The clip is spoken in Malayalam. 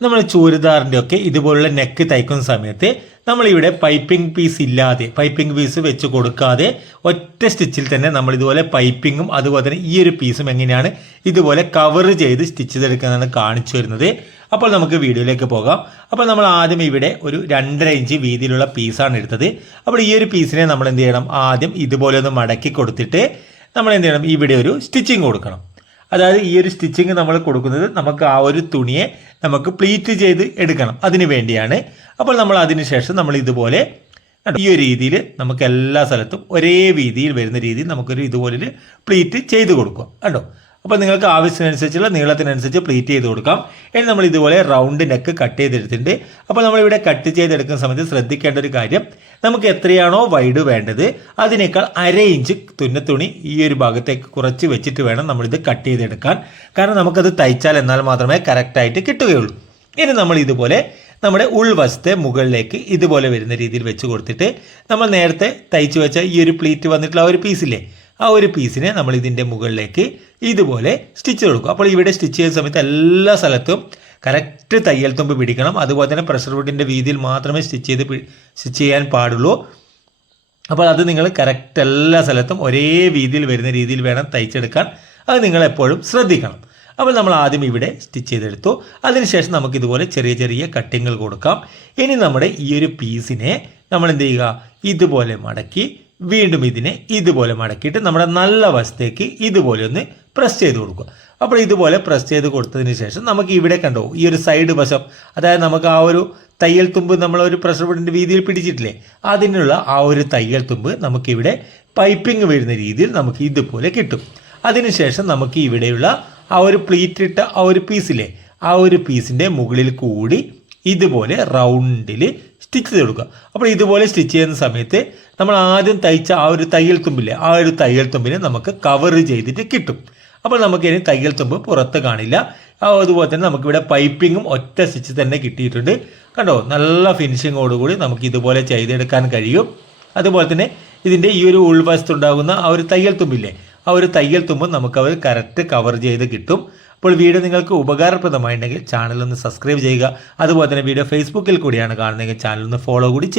നമ്മൾ ചൂരിദാറിന്റെ ഒക്കെ ഇതുപോലുള്ള നെക്ക് തയ്ക്കുന്ന സമയത്ത് നമ്മളിവിടെ പൈപ്പിംഗ് പീസ് ഇല്ലാതെ പൈപ്പിംഗ് പീസ് വെച്ച് കൊടുക്കാതെ ഒറ്റ സ്റ്റിച്ചിൽ തന്നെ നമ്മൾ ഇതുപോലെ പൈപ്പിങ്ങും അതുപോലെ തന്നെ ഈ ഒരു പീസും എങ്ങനെയാണ് ഇതുപോലെ കവർ ചെയ്ത് സ്റ്റിച്ച് ചെയ്തെടുക്കുന്നതാണ് കാണിച്ചു വരുന്നത് അപ്പോൾ നമുക്ക് വീഡിയോയിലേക്ക് പോകാം. അപ്പോൾ നമ്മൾ ആദ്യം ഇവിടെ ഒരു രണ്ടര ഇഞ്ച് വീതിയിലുള്ള പീസാണ് എടുത്തത്. അപ്പോൾ ഈ ഒരു പീസിനെ നമ്മൾ എന്ത് ചെയ്യണം? ആദ്യം ഇതുപോലെ ഒന്ന് മടക്കി കൊടുത്തിട്ട് നമ്മൾ എന്ത് ചെയ്യണം? ഇവിടെ ഒരു സ്റ്റിച്ചിങ് കൊടുക്കണം. അതായത് ഈ ഒരു സ്റ്റിച്ചിങ് നമ്മൾ കൊടുക്കുന്നത് നമുക്ക് ആ ഒരു തുണിയെ നമുക്ക് പ്ലീറ്റ് ചെയ്ത് എടുക്കണം. അതിന് വേണ്ടിയാണ്. അപ്പോൾ നമ്മൾ അതിനുശേഷം നമ്മൾ ഇതുപോലെ ഈ ഒരു രീതിയിൽ നമുക്ക് എല്ലാ സ്ഥലത്തും ഒരേ രീതിയിൽ വരുന്ന രീതിയിൽ നമുക്കൊരു ഇതുപോലൊരു പ്ലീറ്റ് ചെയ്ത് കൊടുക്കുക. കണ്ടോ? അപ്പോൾ നിങ്ങൾക്ക് ആവശ്യത്തിനനുസരിച്ചുള്ള നീളത്തിനനുസരിച്ച് പ്ലീറ്റ് ചെയ്ത് കൊടുക്കാം. ഇനി നമ്മൾ ഇതുപോലെ റൗണ്ട് നെക്ക് കട്ട് ചെയ്തെടുത്തിട്ടുണ്ട്. അപ്പോൾ നമ്മളിവിടെ കട്ട് ചെയ്തെടുക്കുന്ന സമയത്ത് ശ്രദ്ധിക്കേണ്ട ഒരു കാര്യം നമുക്ക് എത്രയാണോ വൈഡ് വേണ്ടത് അതിനേക്കാൾ അര ഇഞ്ച് തുന്നത്തുണി ഈ ഒരു ഭാഗത്തേക്ക് കുറച്ച് വെച്ചിട്ട് വേണം നമ്മളിത് കട്ട് ചെയ്തെടുക്കാൻ. കാരണം നമുക്കത് തയ്ച്ചാൽ എന്നാൽ മാത്രമേ കറക്റ്റായിട്ട് കിട്ടുകയുള്ളൂ. ഇനി നമ്മൾ ഇതുപോലെ നമ്മുടെ ഉൾവശത്തെ മുകളിലേക്ക് ഇതുപോലെ വരുന്ന രീതിയിൽ വെച്ച് കൊടുത്തിട്ട് നമ്മൾ നേരത്തെ തയ്ച്ചു വെച്ച ഈ ഒരു പ്ലീറ്റ് വന്നിട്ടുള്ള ഒരു പീസില്ലേ ആ ഒരു പീസിനെ നമ്മൾ ഇതിന്റെ മുകളിലേക്ക് ഇതുപോലെ സ്റ്റിച്ച് കൊടുക്കും. അപ്പോൾ ഇവിടെ സ്റ്റിച്ച് ചെയ്യുന്ന സമയത്ത് എല്ലാ സ്ഥലത്തും കറക്റ്റ് തയ്യൽ തുമ്പ് പിടിക്കണം. അതുപോലെ തന്നെ പ്രഷർ വുഡിന്റെ വീതിയിൽ മാത്രമേ സ്റ്റിച്ച് ചെയ്ത് സ്റ്റിച്ച് ചെയ്യാൻ പാടുള്ളൂ. അപ്പോൾ അത് നിങ്ങൾ കറക്റ്റ് എല്ലാ സ്ഥലത്തും ഒരേ വീതിയിൽ വരുന്ന രീതിയിൽ വേണം തയ്ച്ചെടുക്കാൻ. അത് നിങ്ങൾ എപ്പോഴും ശ്രദ്ധിക്കണം. അപ്പോൾ നമ്മൾ ആദ്യം ഇവിടെ സ്റ്റിച്ച് ചെയ്തെടുത്തു. അതിനുശേഷം നമുക്ക് ഇതുപോലെ ചെറിയ ചെറിയ കട്ടിങ്ങൾ കൊടുക്കാം. ഇനി നമ്മുടെ ഈ ഒരു പീസിനെ നമ്മൾ എന്ത് ചെയ്യുക? ഇതുപോലെ മടക്കി വീണ്ടും ഇതിനെ ഇതുപോലെ മടക്കിയിട്ട് നമ്മുടെ നല്ല വശത്തേക്ക് ഇതുപോലെ ഒന്ന് പ്രസ് ചെയ്ത് കൊടുക്കുക. അപ്പോൾ ഇതുപോലെ പ്രസ് ചെയ്ത് കൊടുത്തതിന് ശേഷം നമുക്ക് ഇവിടെ കണ്ടോ ഈ ഒരു സൈഡ് വശം അതായത് നമുക്ക് ആ ഒരു തയ്യൽ തുമ്പ് നമ്മൾ ഒരു പ്രഷർ ബോർഡിന്റെ രീതിയിൽ പിടിച്ചിട്ടില്ലേ അതിനുള്ള ആ ഒരു തയ്യൽ തുമ്പ് നമുക്കിവിടെ പൈപ്പിംഗ് വരുന്ന രീതിയിൽ നമുക്ക് ഇതുപോലെ കിട്ടും. അതിനുശേഷം നമുക്ക് ഇവിടെയുള്ള ആ ഒരു പ്ലീറ്റ് ഇട്ട ആ ഒരു പീസിലെ ആ ഒരു പീസിന്റെ മുകളിൽ കൂടി ഇതുപോലെ റൗണ്ടിൽ സ്റ്റിച്ച് ചെയ്ത് കൊടുക്കുക. അപ്പോൾ ഇതുപോലെ സ്റ്റിച്ച് ചെയ്യുന്ന സമയത്ത് നമ്മൾ ആദ്യം തയ്ച്ച ആ ഒരു തയ്യൽ തുമ്പില്ലേ ആ ഒരു തയ്യൽ തുമ്പിനെ നമുക്ക് കവർ ചെയ്തിട്ട് കിട്ടും. അപ്പോൾ നമുക്ക് ഇനി തയ്യൽ തുമ്പ് പുറത്ത് കാണില്ല. അതുപോലെ തന്നെ നമുക്കിവിടെ പൈപ്പിങ്ങും ഒറ്റ സ്റ്റിച്ച് തന്നെ കിട്ടിയിട്ടുണ്ട്. കണ്ടോ? നല്ല ഫിനിഷിങ്ങോടുകൂടി നമുക്ക് ഇതുപോലെ ചെയ്തെടുക്കാൻ കഴിയും. അതുപോലെ തന്നെ ഇതിന്റെ ഈ ഒരു ഉൾവശത്തുണ്ടാകുന്ന ആ ഒരു തയ്യൽ തുമ്പില്ലേ ആ ഒരു തയ്യൽ തുമ്പ് അവർ കറക്റ്റ് കവർ ചെയ്ത് കിട്ടും. അപ്പോൾ വീഡിയോ നിങ്ങൾക്ക് ഉപകാരപ്രദമായിട്ടുണ്ടെങ്കിൽ ചാനൽ ഒന്ന് സബ്സ്ക്രൈബ് ചെയ്യുക. അതുപോലെ തന്നെ വീഡിയോ ഫേസ്ബുക്കിൽ കൂടിയാണ് കാണുന്നതെങ്കിൽ ചാനൽ ഒന്ന് ഫോളോ കൂടി ചെയ്യുക